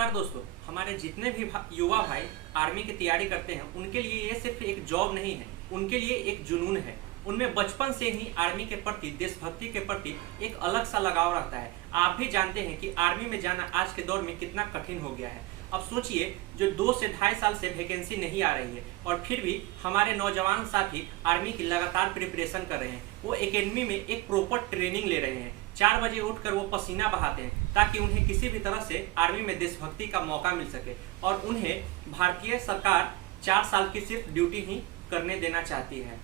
नमस्कार दोस्तों। हमारे जितने भी युवा भाई आर्मी की तैयारी करते हैं उनके लिए ये सिर्फ एक जॉब नहीं है, उनके लिए एक जुनून है। उनमें बचपन से ही आर्मी के प्रति, देशभक्ति के प्रति एक अलग सा लगाव रहता है। आप भी जानते हैं कि आर्मी में जाना आज के दौर में कितना कठिन हो गया है। अब सोचिए, जो 2 से ढाई साल से वैकेंसी नहीं आ रही है और फिर भी हमारे नौजवान साथी आर्मी की लगातार प्रिपरेशन कर रहे हैं। वो एकेडमी में एक प्रॉपर ट्रेनिंग ले रहे हैं। 4 बजे उठकर वो पसीना बहाते हैं ताकि उन्हें किसी भी तरह से आर्मी में देशभक्ति का मौका मिल सके और उन्हें भारतीय सरकार 4 साल की सिर्फ ड्यूटी ही करने देना चाहती है।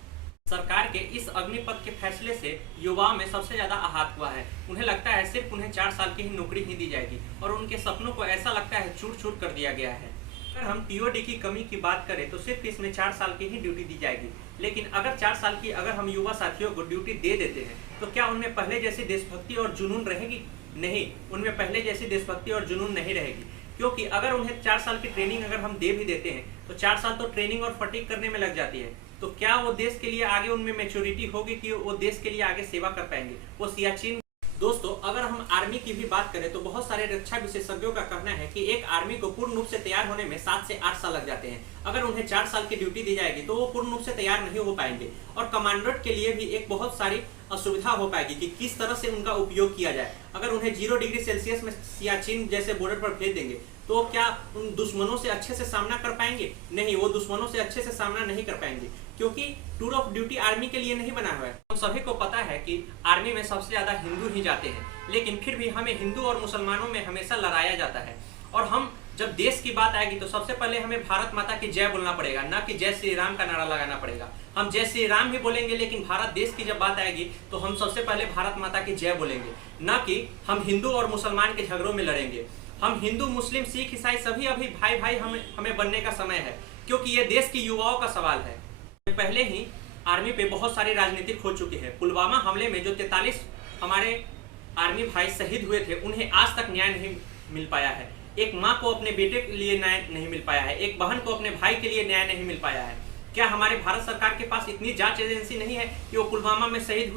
सरकार के इस अग्निपथ के फैसले से युवाओं में सबसे ज्यादा आहत हुआ है। उन्हें लगता है सिर्फ उन्हें 4 साल की ही नौकरी ही दी जाएगी और उनके सपनों को ऐसा लगता है छूट छूट कर दिया गया है। अगर हम टीओडी की कमी की बात करें तो सिर्फ इसमें 4 साल की ही ड्यूटी दी जाएगी, लेकिन अगर 4 साल की अगर हम युवा साथियों को ड्यूटी दे देते हैं तो क्या उनमें पहले जैसी देशभक्ति और जुनून रहेगी? नहीं, उनमें पहले जैसी देशभक्ति और जुनून नहीं रहेगी, क्योंकि अगर उन्हें 4 साल की ट्रेनिंग अगर हम दे भी देते हैं तो 4 साल तो ट्रेनिंग और फटीग करने में लग जाती है। तो क्या वो देश के लिए आगे उनमें मैच्योरिटी होगी कि वो देश के लिए आगे सेवा कर पाएंगे? वो सियाचिन। दोस्तों, अगर हम आर्मी की भी बात करें तो बहुत सारे रक्षा विशेषज्ञों का कहना है कि एक आर्मी को पूर्ण रूप से तैयार होने में 7 से 8 साल लग जाते हैं। अगर उन्हें 4 साल की ड्यूटी दी जाएगी तो वो पूर्ण रूप से तैयार नहीं हो पाएंगे और कमांडर के लिए भी एक बहुत सारी असुविधा हो पाएगी कि किस तरह से उनका उपयोग किया जाए। अगर उन्हें 0 डिग्री सेल्सियस में सियाचिन जैसे बॉर्डर पर भेज देंगे तो क्या उन दुश्मनों से अच्छे से सामना कर पाएंगे? नहीं, वो दुश्मनों से अच्छे से सामना नहीं कर पाएंगे, क्योंकि टूर ऑफ ड्यूटी आर्मी के लिए नहीं बना हुआ है। हम सभी को पता है कि आर्मी में सबसे ज्यादा हिंदू ही जाते हैं, लेकिन फिर भी हमें हिंदू और मुसलमानों में हमेशा लड़ाया जाता है। और हम जब देश की बात आएगी तो सबसे पहले हमें भारत माता की जय बोलना पड़ेगा, ना कि जय श्री राम का नारा लगाना पड़ेगा। हम जय श्री राम भी बोलेंगे, लेकिन भारत देश की जब बात आएगी तो हम सबसे पहले भारत माता की जय बोलेंगे, ना कि हम हिंदू और मुसलमान के झगड़ों में लड़ेंगे। हम हिंदू, मुस्लिम, सिख, ईसाई सभी अभी भाई भाई हमें बनने का समय है, क्योंकि ये देश की युवाओं का सवाल है। पहले ही आर्मी पे बहुत सारी राजनीतिक हो चुकी है। पुलवामा हमले में जो 43 हमारे आर्मी भाई शहीद हुए थे, उन्हें आज तक न्याय नहीं मिल पाया है। एक माँ को अपने बेटे के लिए न्याय नहीं मिल पाया है, एक बहन को अपने भाई के लिए न्याय नहीं मिल पाया है। क्या हमारे भारत सरकार के पास इतनी जांच एजेंसी नहीं है कि वो पुलवामा में शहीद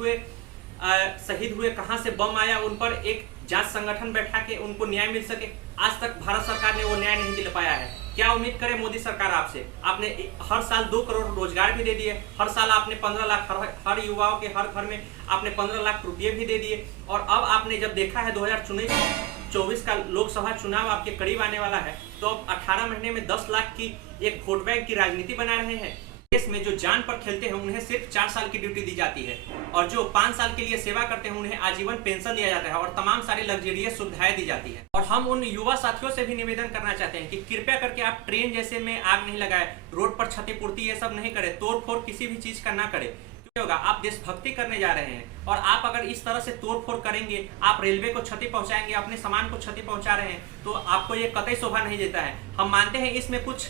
हुए कहां से बम आया, उन पर एक जांच संगठन बैठा के उनको न्याय मिल सके? आज तक भारत सरकार ने वो न्याय नहीं दिला पाया है। क्या उम्मीद करे मोदी सरकार आपसे? आपने हर साल 2 करोड़ रोजगार भी दे दिए, हर साल आपने 15 लाख हर युवाओं के हर घर में आपने 15 लाख रुपये भी दे दिए, और अब आपने जब देखा है 2024 का लोकसभा चुनाव आपके करीब आने वाला है, तो अब 18 महीने में 10 लाख की एक वोट बैंक की राजनीति बना रहे हैं। देश में जो जान पर खेलते हैं उन्हें सिर्फ 4 साल की ड्यूटी दी जाती है, और जो 5 साल के लिए सेवा करते हैं उन्हें आजीवन पेंशन दिया जाता है और तमाम सारी लग्जरियस सुविधाएं दी जाती है। और हम उन युवा साथियों से भी निवेदन करना चाहते हैं कि कृपया करके आप ट्रेन जैसे में आग नहीं लगाए, रोड पर क्षतिपूर्ति ये सब नहीं करे, तोड़फोड़ किसी भी चीज का ना करे। क्यों होगा? आप देशभक्ति करने जा रहे हैं और आप अगर इस तरह से तोड़फोड़ करेंगे, आप रेलवे को क्षति पहुंचाएंगे, अपने सामान को क्षति पहुंचा रहे हैं, तो आपको ये कतई शोभा नहीं देता है। हम मानते हैं इसमें कुछ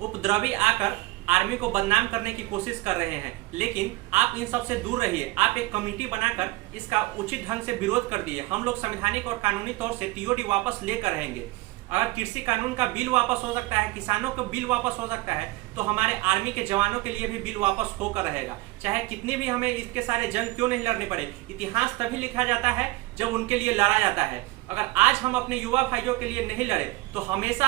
उपद्रवी आकर आर्मी को बदनाम करने की कोशिश कर रहे हैं, लेकिन आप इन सब से दूर रहिए। आप एक कमेटी बनाकर इसका उचित ढंग से विरोध कर दिए। हम लोग संवैधानिक और कानूनी तौर से टीओडी वापस लेकर रहेंगे। अगर कृषि कानून का बिल वापस हो सकता है, किसानों का बिल वापस हो सकता है, तो हमारे आर्मी के जवानों के लिए भी बिल वापस होकर रहेगा। चाहे कितनी भी हमें इसके सारे जंग क्यों नहीं लड़ने पड़े, इतिहास तभी लिखा जाता है जब उनके लिए लड़ा जाता है। अगर आज हम अपने युवा भाइयों के लिए नहीं लड़े तो हमेशा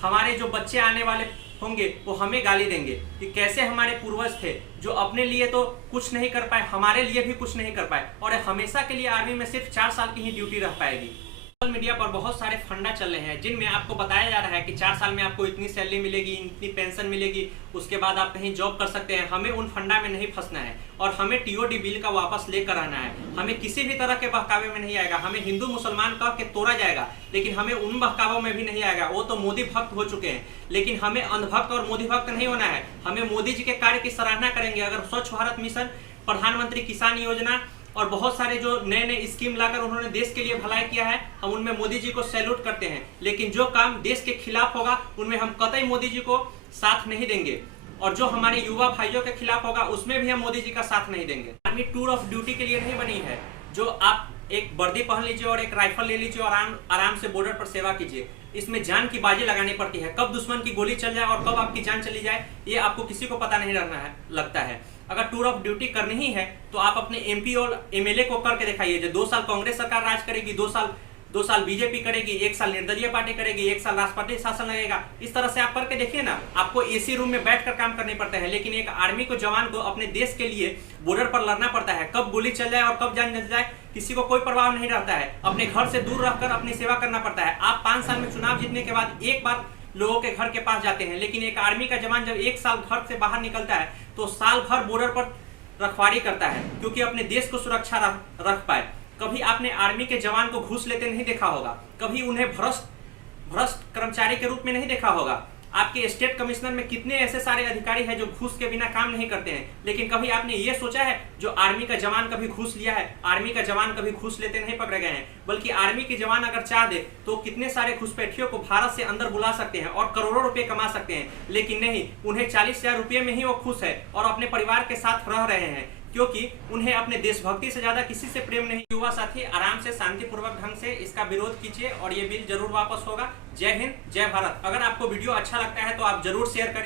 हमारे जो बच्चे आने वाले होंगे वो हमें गाली देंगे कि कैसे हमारे पूर्वज थे जो अपने लिए तो कुछ नहीं कर पाए, हमारे लिए भी कुछ नहीं कर पाए, और हमेशा के लिए आर्मी में सिर्फ 4 साल की ही ड्यूटी रह पाएगी। सोशल मीडिया पर बहुत सारे फंडा चल रहे हैं जिनमें आपको बताया जा रहा है कि 4 साल में आपको इतनी सैलरी मिलेगी, इतनी पेंशन मिलेगी, उसके बाद आप कहीं जॉब कर सकते हैं। हमें उन फंडा में नहीं फंसना है और हमें टीओडी बिल का वापस लेकर आना है। हमें किसी भी तरह के बहकावे में नहीं आएगा। हमें हिंदू मुसलमान कह के तोड़ा जाएगा, लेकिन हमें उन बहकावों में भी नहीं आएगा। वो तो मोदी भक्त हो चुके हैं, लेकिन हमें अंधभक्त और मोदी भक्त नहीं होना है। हमें मोदी जी के कार्य की सराहना करेंगे। अगर स्वच्छ भारत मिशन, प्रधानमंत्री किसान योजना और बहुत सारे जो नए नए स्कीम लाकर उन्होंने देश के लिए भलाई किया है, हम उनमें मोदी जी को सैल्यूट करते हैं। लेकिन जो काम देश के खिलाफ होगा उनमें हम कतई मोदी जी को साथ नहीं देंगे, और जो हमारे युवा भाइयों के खिलाफ होगा उसमें भी हम मोदी जी का साथ नहीं देंगे। आर्मी टूर ऑफ ड्यूटी के लिए नहीं बनी है जो आप एक वर्दी पहन लीजिए और एक राइफल ले लीजिए और आराम से बॉर्डर पर सेवा कीजिए। इसमें जान की बाजी लगानी पड़ती है। कब दुश्मन की गोली चल जाए और कब आपकी जान चली जाए ये आपको किसी को पता नहीं लगता है। अगर टूर ऑफ ड्यूटी करनी ही है तो आप अपने एमपी और एमएलए को करके दिखाइए। जो 2 साल कांग्रेस सरकार राज करेगी, 2 साल 2 साल बीजेपी करेगी, 1 साल निर्दलीय पार्टी करेगी, 1 साल राष्ट्रपति शासन लगेगा। इस तरह से आप करके देखिए ना, आपको एसी रूम में बैठकर काम करने पड़ता है। लेकिन एक आर्मी को जवान को अपने देश के लिए बॉर्डर पर लड़ना पड़ता है। कब गोली चल जाए और कब जान चल जाए किसी को कोई परवाह नहीं रहता है। अपने घर से दूर रहकर अपनी सेवा करना पड़ता है। आप 5 साल में चुनाव जीतने के बाद एक बार लोगों के घर के पास जाते हैं, लेकिन एक आर्मी का जवान जब 1 साल घर से बाहर निकलता है तो साल भर बॉर्डर पर रखवारी करता है, क्योंकि अपने देश को सुरक्षा रख पाए। कभी आपने आर्मी के जवान को घूस लेते नहीं देखा होगा, कभी उन्हें भ्रष्ट कर्मचारी के रूप में नहीं देखा होगा। आपके स्टेट कमिश्नर में कितने ऐसे सारे अधिकारी हैं जो घूस के बिना काम नहीं करते हैं। लेकिन कभी आपने ये सोचा है जो आर्मी का जवान कभी घूस लिया है? आर्मी का जवान कभी घूस लेते नहीं पकड़े गए हैं, बल्कि आर्मी के जवान अगर चाह दे तो कितने सारे घुसपैठियों को भारत से अंदर बुला सकते हैं और करोड़ों रुपए कमा सकते हैं। लेकिन नहीं, उन्हें 40,000 रुपये में ही वो खुश है और अपने परिवार के साथ रह रहे हैं, क्योंकि उन्हें अपने देशभक्ति से ज्यादा किसी से प्रेम नहीं। युवा साथी, आराम से शांतिपूर्वक ढंग से इसका विरोध कीजिए और ये बिल जरूर वापस होगा। जय हिंद, जय भारत। अगर आपको वीडियो अच्छा लगता है तो आप जरूर शेयर करें।